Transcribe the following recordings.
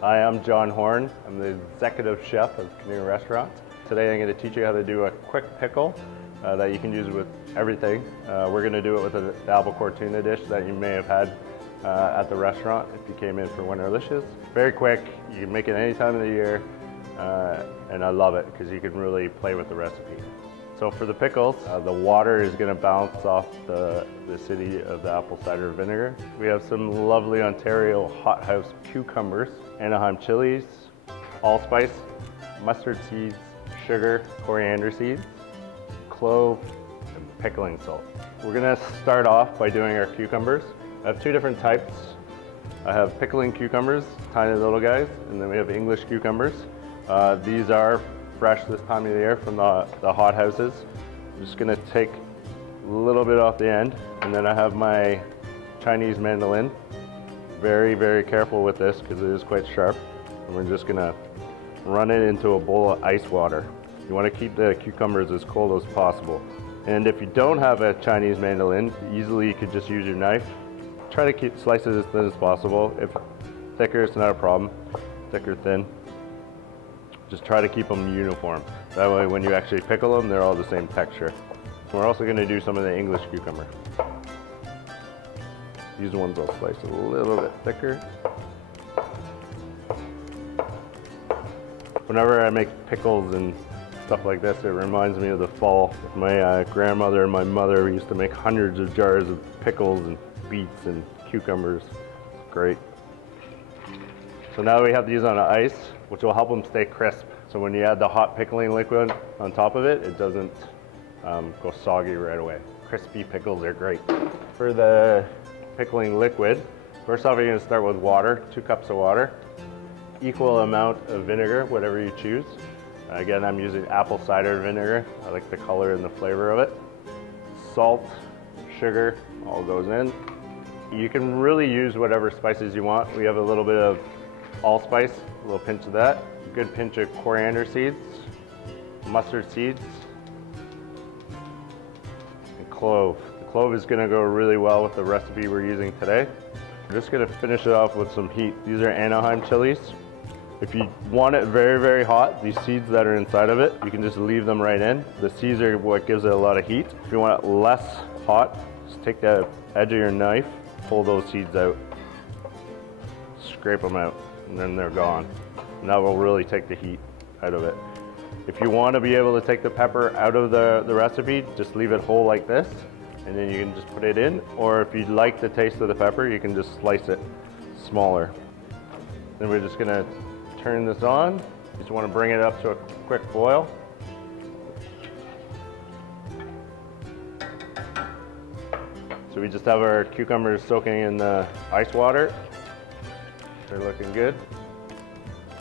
Hi, I'm John Horne. I'm the executive chef of Canoe Restaurant. Today I'm going to teach you how to do a quick pickle that you can use with everything. We're going to do it with the albacore tuna dish that you may have had at the restaurant if you came in for Winterlicious. Very quick, you can make it any time of the year, and I love it because you can really play with the recipe. So for the pickles, the water is going to bounce off the acidity of the apple cider vinegar. We have some lovely Ontario hothouse cucumbers, Anaheim chilies, allspice, mustard seeds, sugar, coriander seeds, clove, and pickling salt. We're going to start off by doing our cucumbers. I have two different types. I have pickling cucumbers, tiny little guys, and then we have English cucumbers. These are fresh this time of the year from the hot houses. I'm just gonna take a little bit off the end, and then I have my Chinese mandolin. Very, very careful with this because it is quite sharp. And we're just gonna run it into a bowl of ice water. You wanna keep the cucumbers as cold as possible. And if you don't have a Chinese mandolin, easily you could just use your knife. Try to keep slices as thin as possible. If thicker, it's not a problem. Thick or thin. Just try to keep them uniform. That way when you actually pickle them, they're all the same texture. We're also going to do some of the English cucumber. These ones I'll slice a little bit thicker. Whenever I make pickles and stuff like this, it reminds me of the fall. My grandmother and my mother used to make hundreds of jars of pickles and beets and cucumbers. It's great. So now we have these on ice, which will help them stay crisp. So when you add the hot pickling liquid on top of it, it doesn't go soggy right away. Crispy pickles are great. For the pickling liquid, first off, you're gonna start with water, 2 cups of water, equal amount of vinegar, whatever you choose. Again, I'm using apple cider vinegar. I like the color and the flavor of it. Salt, sugar, all goes in. You can really use whatever spices you want. We have a little bit of allspice, a little pinch of that, a good pinch of coriander seeds, mustard seeds, and clove. The clove is going to go really well with the recipe we're using today. We're just going to finish it off with some heat. These are Anaheim chilies. If you want it very, very hot, these seeds that are inside of it, you can just leave them right in. The seeds are what gives it a lot of heat. If you want it less hot, just take the edge of your knife, pull those seeds out, scrape them out, and then they're gone. And that will really take the heat out of it. If you want to be able to take the pepper out of the recipe, just leave it whole like this, and then you can just put it in. Or if you like the taste of the pepper, you can just slice it smaller. Then we're just gonna turn this on. Just want to bring it up to a quick boil. So we just have our cucumbers soaking in the ice water. They're looking good.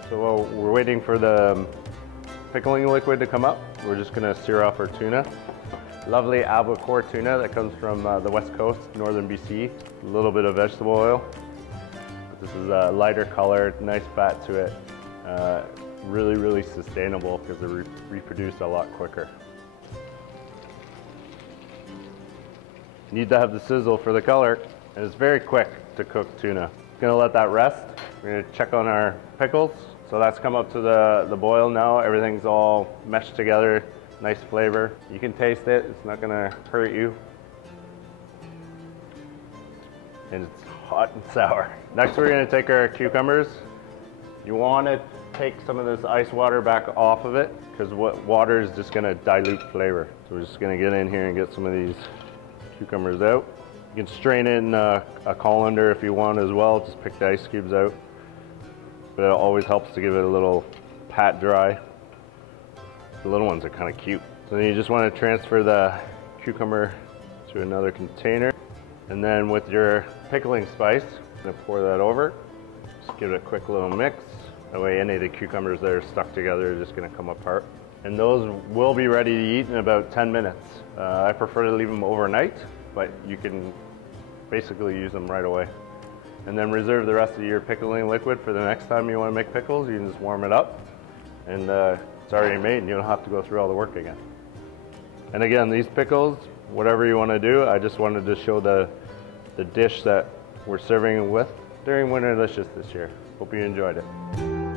So while we're waiting for the pickling liquid to come up, we're just gonna sear off our tuna. Lovely albacore tuna that comes from the west coast, northern BC. A little bit of vegetable oil. This is a lighter color, nice fat to it. Really, really sustainable because they reproduce a lot quicker. You need to have the sizzle for the color, and it's very quick to cook tuna. Gonna let that rest. We're gonna check on our pickles. So that's come up to the boil now. Everything's all meshed together, nice flavor. You can taste it, it's not gonna hurt you. And it's hot and sour. Next we're gonna take our cucumbers. You wanna take some of this ice water back off of it because water is just gonna dilute flavor. So we're just gonna get in here and get some of these cucumbers out. You can strain it in a colander if you want as well, just pick the ice cubes out. But it always helps to give it a little pat dry. The little ones are kind of cute. So then you just want to transfer the cucumber to another container. And then with your pickling spice, I'm gonna pour that over. Just give it a quick little mix. That way any of the cucumbers that are stuck together are just gonna come apart. And those will be ready to eat in about 10 minutes. I prefer to leave them overnight, but you can basically use them right away. And then reserve the rest of your pickling liquid for the next time you want to make pickles. You can just warm it up, and it's already made, and you don't have to go through all the work again. And again, these pickles, whatever you want to do, I just wanted to show the dish that we're serving with. during Winterlicious this year. Hope you enjoyed it.